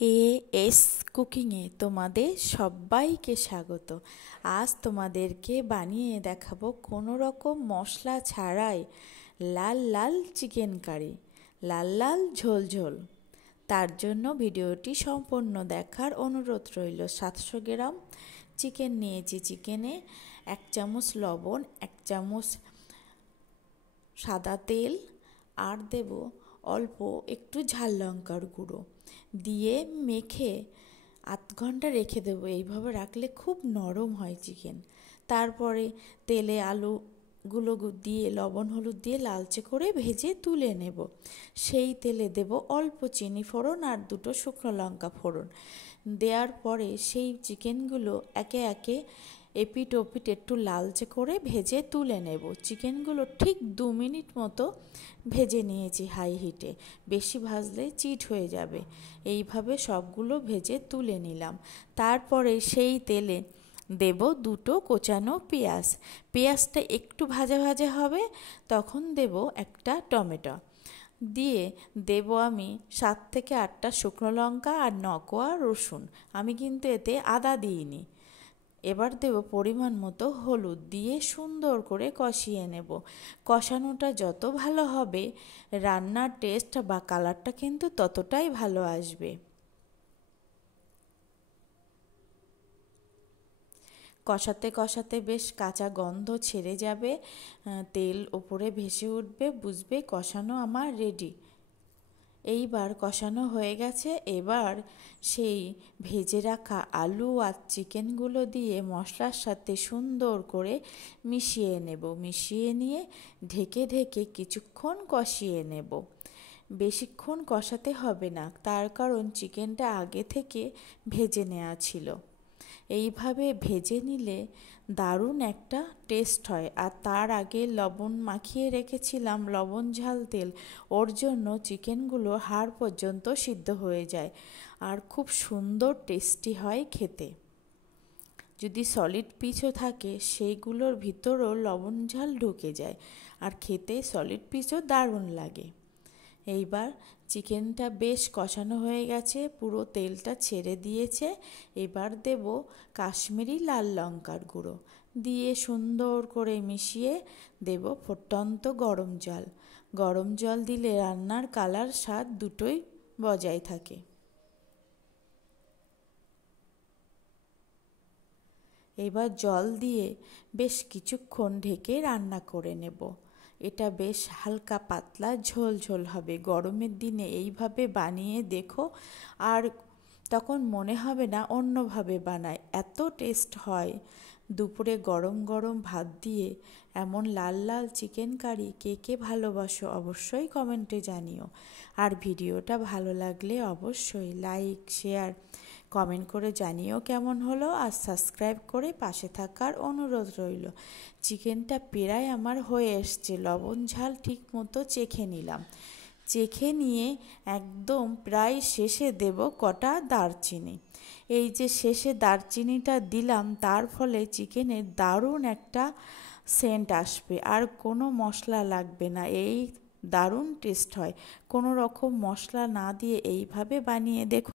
As কুকিংয়ে তোমাদের সবাইকে স্বাগত। আজ তোমাদেরকে বানিয়ে দেখাবো কোনো রকম মশলা ছাড়াই লাল লাল চিকেন কারি, লাল লাল ঝোল ঝোল। তার জন্য ভিডিওটি সম্পূর্ণ দেখার অনুরোধ রইল। 700 গ্রাম চিকেন নিয়েছি। চিকেনে 1 চামচ লবণ, 1 চামচ সাদা তেল আর দেব অল্প একটু ঝাল লঙ্কার গুঁড়ো দিয়ে মেখে 8 ঘন্টা রেখে দেবো। এইভাবে রাখলে খুব নরম হয় চিকেন। তারপরে তেলে আলুগুলো দিয়ে লবণ হলুদ দিয়ে লালচে করে ভেজে তুলে নেব। সেই তেলে দেব অল্প চিনি ফোড়ন আর 2টো শুকনো লঙ্কা ফোড়ন। দেওয়ার পরে সেই চিকেনগুলো একে একে এপিট ওপিট একটু লালচে করে ভেজে তুলে নেব। চিকেনগুলো ঠিক 2 মিনিট মতো ভেজে নিয়েছি হাই হিটে, বেশি ভাজলে চিট হয়ে যাবে। এইভাবে সবগুলো ভেজে তুলে নিলাম। তারপরে সেই তেলে দেব 2টো কোচানো পেঁয়াজটা একটু ভাজা ভাজা হবে, তখন দেব একটা টমেটো দিয়ে দেব আমি 7 থেকে 8টা শুকনো লঙ্কা আর 9 কোয়া রসুন। আমি কিন্তু এতে আদা দিইনি। এবার দেব পরিমাণ মতো হলুদ দিয়ে সুন্দর করে কষিয়ে নেব। কষানোটা যত ভালো হবে রান্নার টেস্ট বা কালারটা কিন্তু ততটাই ভালো আসবে। কষাতে কষাতে বেশ কাঁচা গন্ধ ছেড়ে যাবে, তেল ওপরে ভেসে উঠবে, বুঝবে কষানো আমার রেডি। এইবার কষানো হয়ে গেছে। এবার সেই ভেজে রাখা আলু আর চিকেনগুলো দিয়ে মশলার সাথে সুন্দর করে মিশিয়ে নেব। মিশিয়ে নিয়ে ঢেকে ঢেকে কিছুক্ষণ কষিয়ে নেব। বেশিক্ষণ কষাতে হবে না, তার কারণ চিকেনটা আগে থেকে ভেজে নেওয়া ছিল। এইভাবে ভেজে নিলে দারুণ একটা টেস্ট হয়। আর তার আগে লবণ মাখিয়ে রেখেছিলাম, লবণ ঝাল তেল, ওর জন্য চিকেনগুলো হাড় পর্যন্ত সিদ্ধ হয়ে যায় আর খুব সুন্দর টেস্টি হয় খেতে। যদি সলিড পিসও থাকে সেইগুলোর ভিতরও লবণ ঝাল ঢুকে যায় আর খেতে সলিড পিসও দারুণ লাগে। এইবার চিকেনটা বেশ কষানো হয়ে গেছে, পুরো তেলটা ছেড়ে দিয়েছে। এবার দেব কাশ্মীরি লাল লঙ্কার গুঁড়ো দিয়ে সুন্দর করে মিশিয়ে দেব ফুটন্ত গরম জল। গরম জল দিলে রান্নার কালার স্বাদ দুটোই বজায় থাকে। এবার জল দিয়ে বেশ কিছুক্ষণ ঢেকে রান্না করে নেব। এটা বেশ হালকা পাতলা ঝোল ঝোল হবে। গরমের দিনে এইভাবে বানিয়ে দেখো, আর তখন মনে হবে না অন্যভাবে বানায়, এত টেস্ট হয়। দুপুরে গরম গরম ভাত দিয়ে এমন লাল লাল চিকেন কারি কে কে ভালোবাসো অবশ্যই কমেন্টে জানিও। আর ভিডিওটা ভালো লাগলে অবশ্যই লাইক শেয়ার কমেন্ট করে জানিও কেমন হলো, আর সাবস্ক্রাইব করে পাশে থাকার অনুরোধ রইল। চিকেনটা প্রায় আমার হয়ে এসছে, লবণ ঝাল ঠিক মতো চেখে নিলাম। চেখে নিয়ে একদম প্রায় শেষে দেব কটা দারচিনি। এই যে শেষে দারচিনিটা দিলাম, তার ফলে চিকেনের দারুণ একটা সেন্ট আসবে আর কোনো মশলা লাগবে না। এই দারুণ টেস্ট হয়। কোনো রকম মশলা না দিয়ে এইভাবে বানিয়ে দেখো।